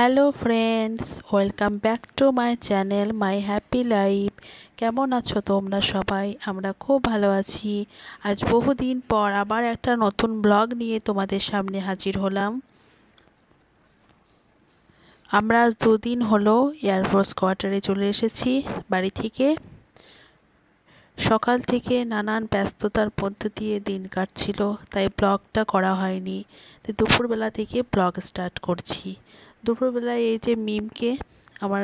Hello friends welcome back to my channel my happy life কেমন আছো তোমরা সবাই? আমরা খুব ভালো আছি। আজ বহুদিন পর আবার একটা নতুন ব্লগ নিয়ে তোমাদের সামনে হাজির হলাম। আমরা আজ দুদিন হলো এয়ারফোর্স কোয়ার্টারে চলে এসেছি বাড়ি থেকে। সকাল থেকে নানান ব্যস্ততার মধ্য দিয়ে দিন কাটছিল, তাই ব্লগটা করা হয়নি। তো দুপুরবেলা থেকে ব্লগ স্টার্ট করছি। দুপুরবেলায় এই যে মিমকে, আমার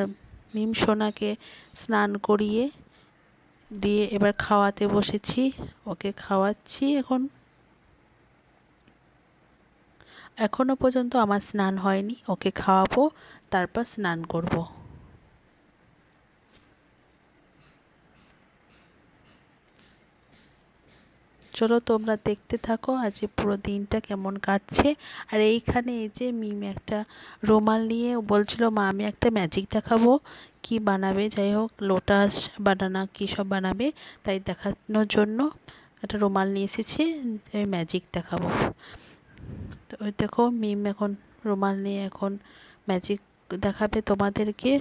মিম সোনাকে স্নান করিয়ে দিয়ে এবার খাওয়াতে বসেছি, ওকে খাওয়াচ্ছি এখন। এখনও পর্যন্ত আমার স্নান হয়নি, ওকে খাওয়াবো, তারপর স্নান করব। চলো তোমরা দেখতে থাকো আজ পুরো দিনটা কেমন কাটছে। আর এইখানে এই যে মিম একটা রুমাল নিয়ে বলছিল, মা, আমি একটা ম্যাজিক দেখাবো। কি বানাবে? যাই হোক, লোটাস বানানা, কী সব বানাবে? তাই দেখানোর জন্য একটা রুমাল নিয়ে এসেছে ম্যাজিক দেখাবো। তো দেখো, মিম এখন রুমাল নিয়ে এখন ম্যাজিক দেখাবে তোমাদেরকে।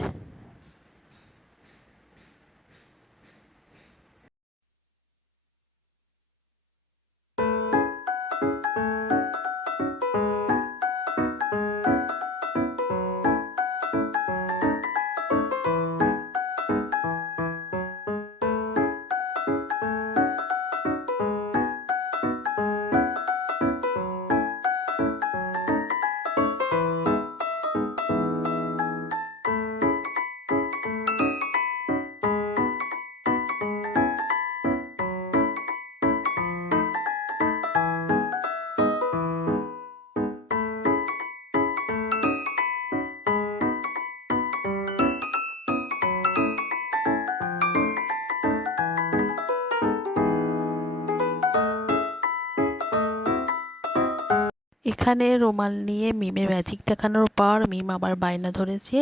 এখানে রুমাল নিয়ে মিমে ম্যাজিক দেখানোর পর মিম আবার বায়না ধরেছে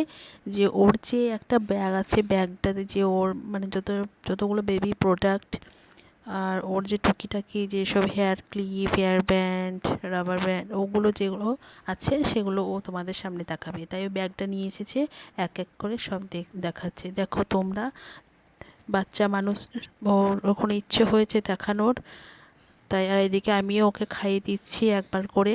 যে ওর যে একটা ব্যাগ আছে ব্যাগটাতে যে ওর মানে যত, যতগুলো বেবি প্রোডাক্ট আর ওর যে টুকিটাকি যেসব hair clip hair band rubber band ওগুলো যেগুলো আছে সেগুলো ও তোমাদের সামনে দেখাবে। তাই ও ব্যাগটা নিয়ে এসেছে, এক এক করে সব দেখাচ্ছে। দেখো তোমরা, বাচ্চা মানুষ, ওর ওখানে ইচ্ছে হয়েছে দেখানোর তাই আর এদিকে আমিও ওকে খাইয়ে দিচ্ছি একবার করে।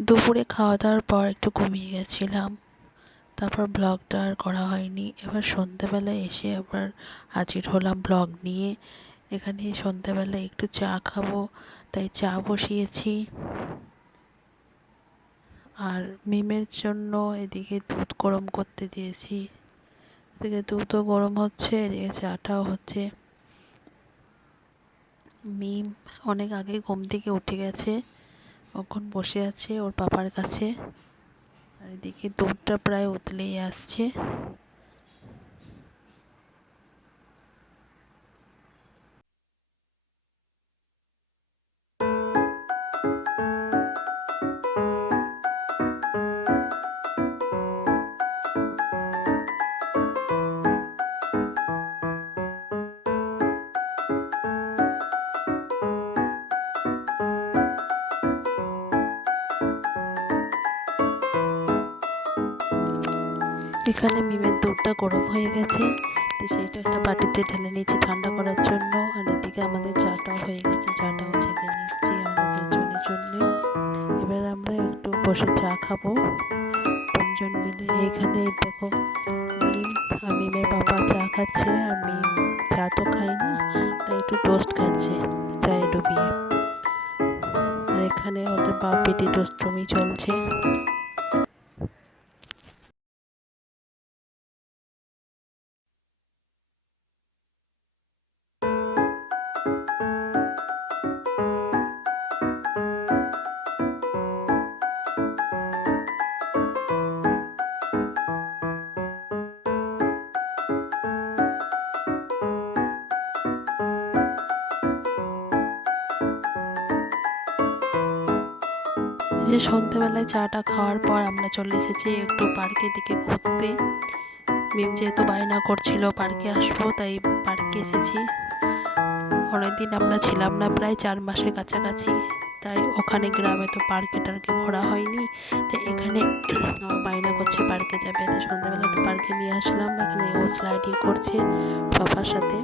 দুপুরে খাওয়া দাওয়ার পর একটু ঘুমিয়ে গেছিলাম। তারপর ব্লগটা আর করা হয়নি। এবার সন্ধেবেলায় এসে আবার হাজির হলাম ব্লগ নিয়ে। এখানে সন্ধেবেলায় একটু চা খাব, তাই চা বসিয়েছি। আর মিমের জন্য এদিকে দুধ গরম করতে দিয়েছি। এদিকে দুধও গরম হচ্ছে, এদিকে চাটাও হচ্ছে। মিম অনেক আগে ঘুম থেকে উঠে গেছে। এখন বসে আছে ওর পাপার কাছে। আর এদিকে দুধটা প্রায় উতলেই আসছে। এখানে মিমের দুধটা গরম হয়ে গেছে। তো সেইটা একটা বাটিতে ঢেলে নিয়েছি ঠান্ডা করার জন্য। আর এদিকে আমাদের চাটাও হয়ে গেছে। চাটাও ছেঁকে নিচ্ছি আমাদের দুজনের জন্য। এবার আমরা একটু বসে চা খাব। তিনজন মিলে এখানে দেখো, মিম আর মিমের বাবা চা খাচ্ছে। আর মিম চা তো খায় না, তাই একটু টোস্ট খাচ্ছে চায়ে ডুবিয়ে। আর এখানে ওদের বাপ বেটি টোস্টমি চলছে। যে সন্ধ্যেবেলায় চাটা খাওয়ার পর আমরা চলে এসেছি একটু পার্কের দিকে ঘুরতে। মিম যেহেতু বায়না করছিল পার্কে আসব, তাই পার্কে এসেছি। অনেকদিন আমরা ছিলাম না, প্রায় চার মাসের কাছাকাছি। তাই ওখানে গ্রামে তো পার্কে টার্কে ঘোরা হয়নি। তাই এখানে বায়না করছে পার্কে যাবে। তাই সন্ধ্যাবেলা একটু পার্কে নিয়ে আসলাম। এখানে ও স্লাইডিং করছে পাপার সাথে।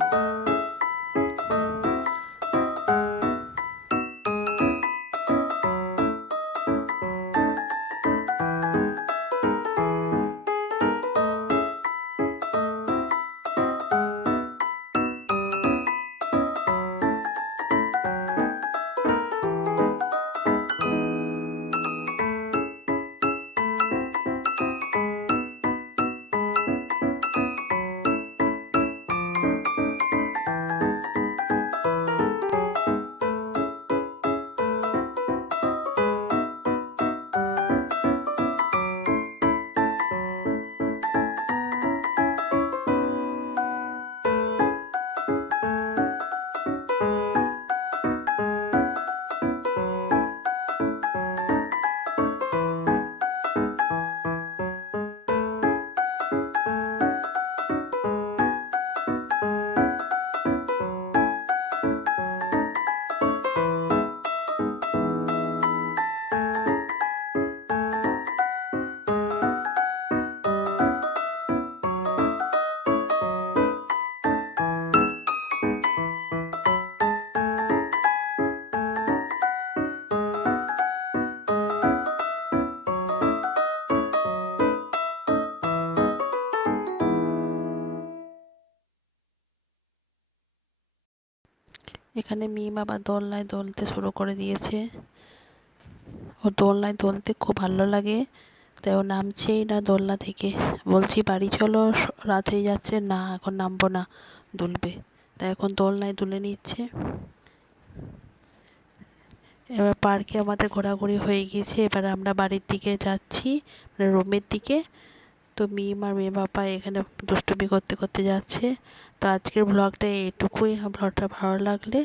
এখানে মিম আবার দোলনায় দোলতে শুরু করে দিয়েছে। ও দোলনায় দোলতে খুব ভালো লাগে, তাই ও নামছেই না দোলনা থেকে। বলছি, বাড়ি চলো রাত হয়ে যাচ্ছে। না, এখন নামবো না। দুলবে। তাই এখন দোলনায় দুলে নিচ্ছে। এবার পার্কে আমাদের ঘোরাঘুরি হয়ে গিয়েছে। এবার আমরা বাড়ির দিকে যাচ্ছি মানে রুমের দিকে। তো মিম আর মেয়ে বাবা এখানে দুষ্টুমি করতে করতে যাচ্ছে। তো আজকের ব্লগটা এইটুকুই ব্লগটা ভালো লাগলে